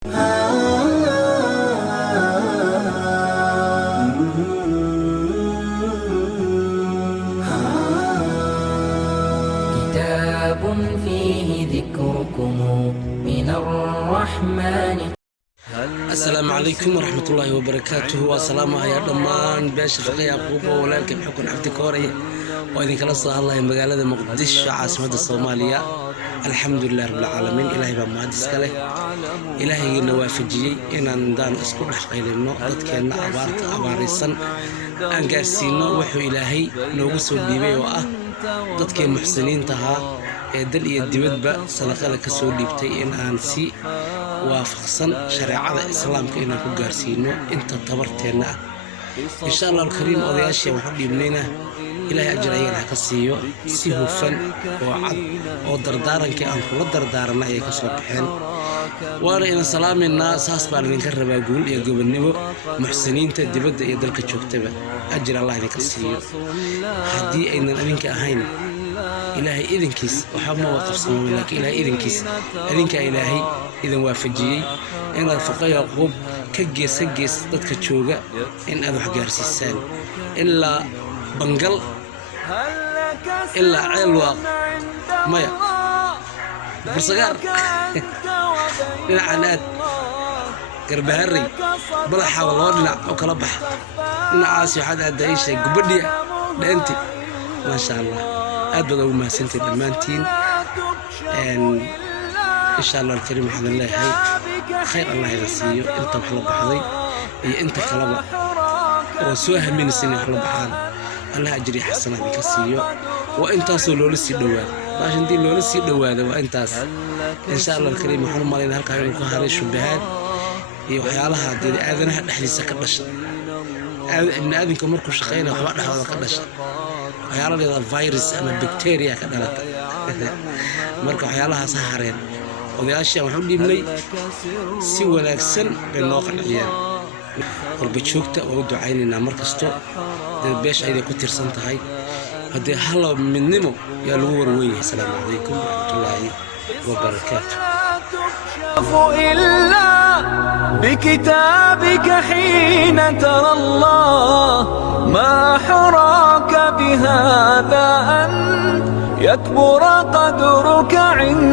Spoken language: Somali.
كتاب فيه ذكركم من الرحمن. السلام عليكم ورحمة الله وبركاته. والسلام يا دمان باش فقي يعقوب ولكن حكم عبد كوري وإذن كلا صلى الله مقالة مقدش عاصمة الصومالية. الحمد لله رب العالمين. إلهي بمهدس كله إلهي نوافجي إن ندان اسكو حقيلنا dadkeena abaarisan aan gaarsiino wuxuu Ilaahay noogu soo dhiibay oo ah dadkii muxsiniinta ahaa ee dal iyo dibadba sadaqada ka soo dhiibtay in aan si waafaqsan shariicada islaamka inaan ku gaarsiino inta tabarteena ah. insha Allah al-Karim odayaashii waxaan dhiibnayna Ilaahay ajir ayaan ka siiyo si hufan oo cad oo dardaarankii aan kula dardaaranay ay ka soo baxeen. waana in salaamina saas baan idinka rabaa guul iyo gobonimo muxsiniinta dibadda iyo dalka joogtaba ajir Allah idinka siiyo. haddii aynan idinka ahayn Ilaahay idinkiis waxa ma waqfsan laakiin Ilaahay idinkiis idinka Ilaahay idin waafajiyay inaad faqay Yaqoob ka gees dadka jooga in aad wax gaarsiisaan ilaa bangal ilaa ceelwaaq maya برسجار نعناد قربهري بلا حاول ولا أو كلبح نعاسي حدا دايش قبدي لأنتي ما شاء الله أبدا وما سنتي دمانتين إن شاء الله الكريم الحمد لله هاي خير الله يرسيه أنت وحلا بحضي أنت كلبح وسوها من السنة حلا بحال الله أجري حسنا بكسيه وأنت صلوا لسي دوان عشان دي لو لسي دواده وانتاس ان شاء الله الكريم waxaan maleynaa halka ay ku haray shubahaad iyo waxyaalaha aadanaha dhaxliisa ka dhashay ibn aadamka markuu shaqeynaa waxa dhaxwada ka dhashay waxyaalaha virus ama bacteria ka dhalata marka waxyaalaha sahareen odayaasha waxaan dhiibnay si wanaagsan bay noo qanciyeen qurba joogta oo ducaynayna markasto dad beesha ay ku tirsan tahay هذا هلا من نمو يا الور وين. السلام عليكم ورحمة الله وبركاته. إلا بكتابك حين ترى الله ما حراك بهذا أن يكبر قدرك عند